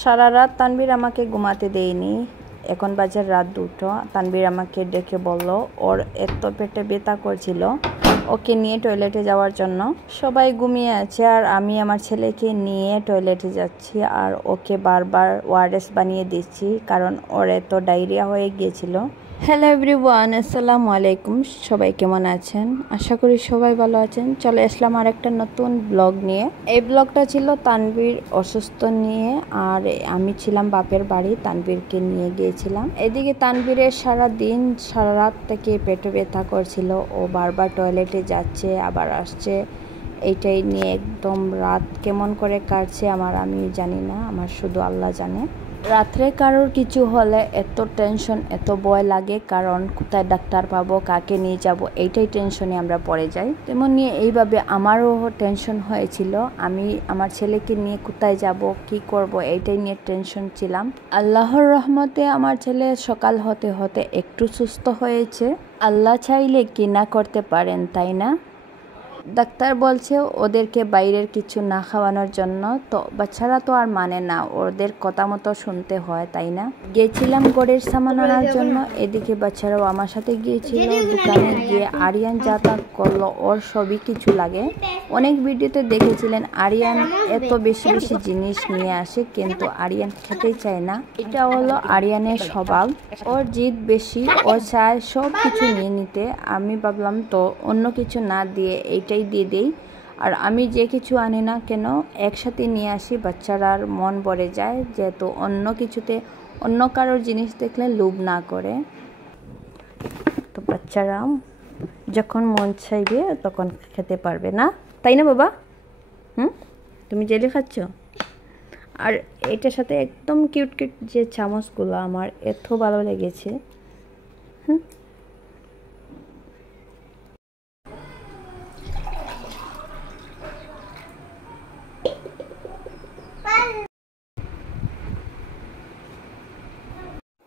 সারা রাত তানভীর আমাকে ঘুমাতে দেয়নি। এখন বাজে রাত 2টো। তানভীর আমাকে ডেকে বলল ওর এত পেটে ব্যথা করছিল, ওকে নিয়ে টয়লেটে যাওয়ার জন্য। সবাই ঘুমিয়ে আছে আর আমি আমার ছেলেকে নিয়ে টয়লেটে যাচ্ছি আর ওকে বারবার ওআরএস বানিয়ে দিচ্ছি, কারণ ওর এত ডায়রিয়া হয়ে গিয়েছিল। হ্যালো এভরিওয়ান, আসসালামু আলাইকুম। সবাই কেমন আছেন? আশা করি সবাই ভালো আছেন। চলে আসলাম আর একটা নতুন ব্লগ নিয়ে। এই ব্লগটা ছিল তানভীর অসুস্থ নিয়ে, আর আমি ছিলাম বাপের বাড়ি, তানভীরকে নিয়ে গিয়েছিলাম। এদিকে তানভীরের সারা রাত থেকে পেটে ব্যথা করছিল, ও বারবার টয়লেটে যাচ্ছে আবার আসছে। এইটাই নিয়ে একদম রাত কেমন করে কাটছে আমি জানি না, আমার শুধু আল্লাহ জানে। রাত্রে কারোর কিছু হলে এত টেনশন, এত ভয় লাগে, কারণ কোথায় ডাক্তার পাবো, কাকে নিয়ে যাব, এইটাই টেনশনে আমরা পড়ে যাই। তেমন নিয়ে এইভাবে আমারও টেনশন হয়েছিল, আমি আমার ছেলেকে নিয়ে কোথায় যাব, কি করব, এইটাই নিয়ে টেনশন ছিলাম। আল্লাহর রহমতে আমার ছেলে সকাল হতে হতে একটু সুস্থ হয়েছে। আল্লাহ চাইলে কি না করতে পারেন, তাই না? ডাক্তার বলছে ওদেরকে বাইরের কিছু না খাওয়ানোর জন্য, তো বাচ্চারা তো আর মানে না, ওদের কথা মতো শুনতে হয়, তাই না? গিয়েছিলাম গড়ের সামান আনার জন্য, এদিকে বাচ্চারাও আমার সাথে গিয়েছিল। দোকানে গিয়ে আরিয়ান যা তা করলো, ওর সবই কিছু লাগে। অনেক ভিডিওতে দেখেছিলেন আরিয়ান এত বেশি বেশি জিনিস নিয়ে আসে, কিন্তু আরিয়ান খেতেই চায় না। এটা হলো আরিয়ানের স্বভাব, ওর জিদ বেশি, ও চায় সব কিছু নিয়ে নিতে। আমি ভাবলাম তো অন্য কিছু না দিয়ে এইটাই দিয়ে দেই, আর আমি যে কিছু আনি না কেন একসাথে নিয়ে আসি, বাচ্চারার মন ভরে যায়, যেহেতু অন্য কিছুতে অন্য কারোর জিনিস দেখলে লোভ না করে। তো বাচ্চারা যখন মন চাইবে তখন খেতে পারবে, না তাই না বাবা? তুমি জেলি খাচ্ছ? আর এটার সাথে একদম কিউট কিউট যে চামচগুলো আমার এত ভালো লেগেছে।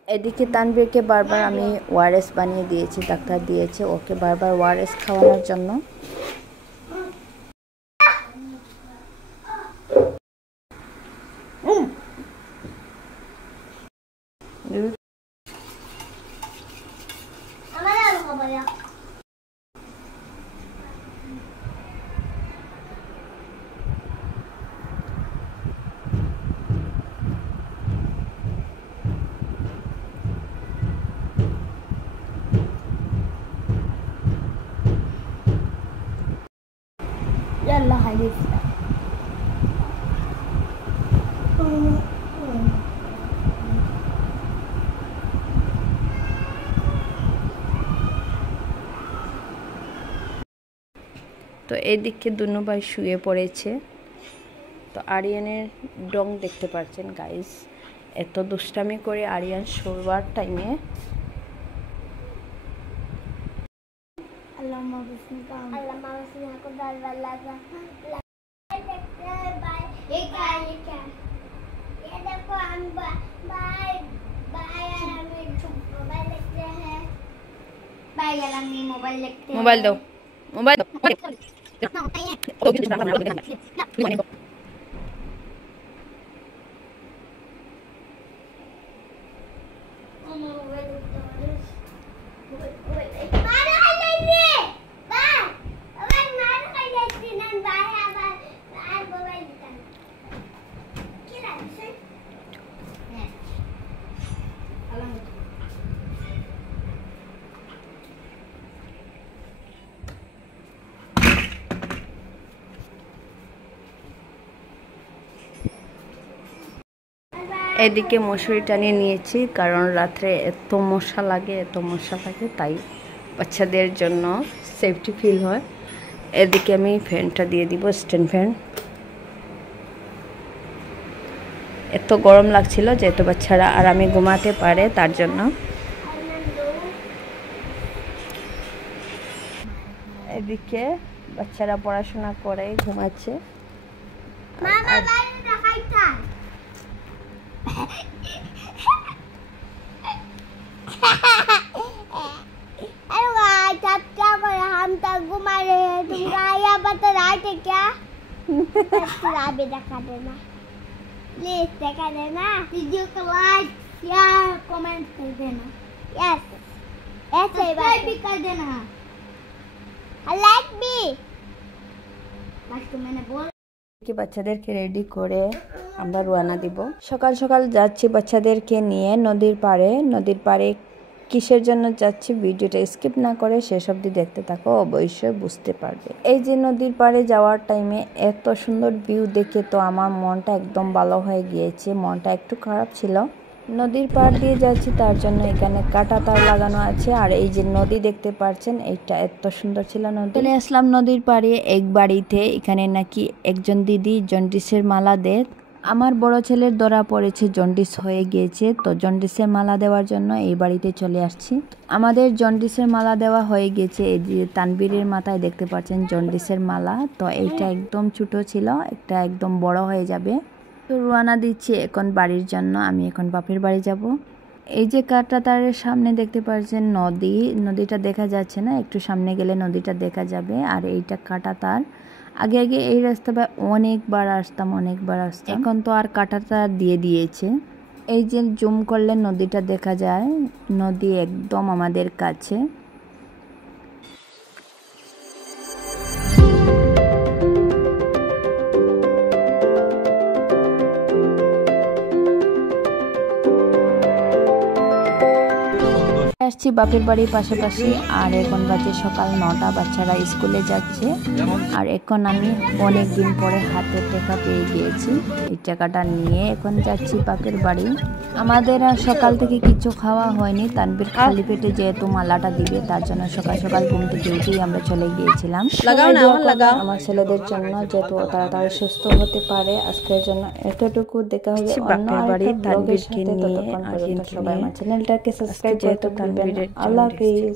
এদিকে তানভীরকে বারবার আমি ওআরএস বানিয়ে দিয়েছি, ডাক্তার দিয়েছে ওকে বারবার ওআরএস খাওয়ানোর জন্য। يلا هنبدأ. তো এদিকে দুনু ভাই শুয়ে পড়েছে। তো আরিয়ানের ডং দেখতে পাচ্ছেন গাইস, এত দুষ্টামি করে আরিয়ান শোবার টাইমে। মোবাইল দাও, মোবাইল এদিকে মশারি টানিয়ে নিয়েছি, কারণ রাত্রে এত মশা লাগে, তাই বাচ্চাদের জন্য সেফটি ফিল হয়। এদিকে আমি ফ্যানটা দিয়ে দিব, স্ট্যান্ড ফ্যান। এত গরম লাগছিল যেহেতু বাচ্চারা আর আমি ঘুমাতে পারে, তার জন্য। এদিকে বাচ্চারা পড়াশোনা করে ঘুমাচ্ছে। हम तक घुमा रहे हैं, तुम यहाँ बता रहे थे क्या? दिखा देना। प्लीज देखा देना, वीडियो को लाइक शेयर कमेंट कर देना। यस ऐसे ही बात भी कर देना। लाइक भी लाइक तो मैंने बोल কি বাচ্চাদেরকে রেডি করে আমরা রওনা দিব। সকাল সকাল যাচ্ছি বাচ্চাদেরকে নিয়ে নদীর পাড়ে কিসের জন্য যাচ্ছি ভিডিওটা স্কিপ না করে শেষ অবধি দেখতে থাকো, অবশ্যই বুঝতে পারবে। এই যে নদীর পাড়ে যাওয়ার টাইমে এত সুন্দর ভিউ দেখে তো আমার মনটা একদম ভালো হয়ে গিয়েছে, মনটা একটু খারাপ ছিল। নদীর পাড় দিয়ে যাচ্ছি তার জন্য এখানে কাঁটা তার লাগানো আছে, আর এই যে নদী দেখতে পাচ্ছেন এইটা এত সুন্দর ছিল নদী। চলে আসলাম নদীর পাড়ে এক বাড়িতে, এখানে নাকি একজন দিদি জন্ডিসের মালা দেয়। আমার বড় ছেলের ধরা পড়েছে, জন্ডিস হয়ে গিয়েছে, তো জন্ডিসের মালা দেওয়ার জন্য এই বাড়িতে চলে আসছি। আমাদের জন্ডিসের মালা দেওয়া হয়ে গেছে। এই যে তানবীরের মাথায় দেখতে পাচ্ছেন জন্ডিসের মালা, তো এইটা একদম ছোট ছিল, একটা একদম বড় হয়ে যাবে। তো রওনা দিচ্ছি এখন বাড়ির জন্য। আমি এখন বাপের বাড়ি যাব। এই যে কাঁটাতারের সামনে দেখতে পাচ্ছেন নদীটা দেখা যাচ্ছে না, একটু সামনে গেলে নদীটা দেখা যাবে। আর এইটা কাঁটাতার। আগে এই রাস্তায় অনেকবার আসতাম, এখন তো আর কাঁটাতার দিয়ে দিয়েছে। এই যে জুম করলে নদীটা দেখা যায়, নদী একদম আমাদের কাছে। আসছি বাপের বাড়ির পাশাপাশি। আর এখন বাজে সকাল 9টা, বাচ্চারা স্কুলে যাচ্ছে। আর এখন আমি অনেক দিন পরে হাতের টাকা পেয়ে গিয়েছি, এই টাকাটা নিয়ে এখন যাচ্ছি বাপের বাড়ি। আমাদের আর সকাল থেকে কিছু খাওয়া হয়নি, তানবীর খালি পেটে যেহেতু মালাটা দিবে তার জন্য সকাল সকাল ঘুম থেকে উঠেই আমরা চলে গিয়েছিলাম আমার ছেলেদের জন্য, যেহেতু তাড়াতাড়ি সুস্থ হতে পারে। আজকের জন্য এতটুকু, দেখা হবে অন্য আরেকটা ব্লগের সাথে। ততক্ষণ পর্যন্ত সবাই আমার চ্যানেলটাকে সাবস্ক্রাইব করতে ভুলবেন না। আল্লাহ হাফেজ।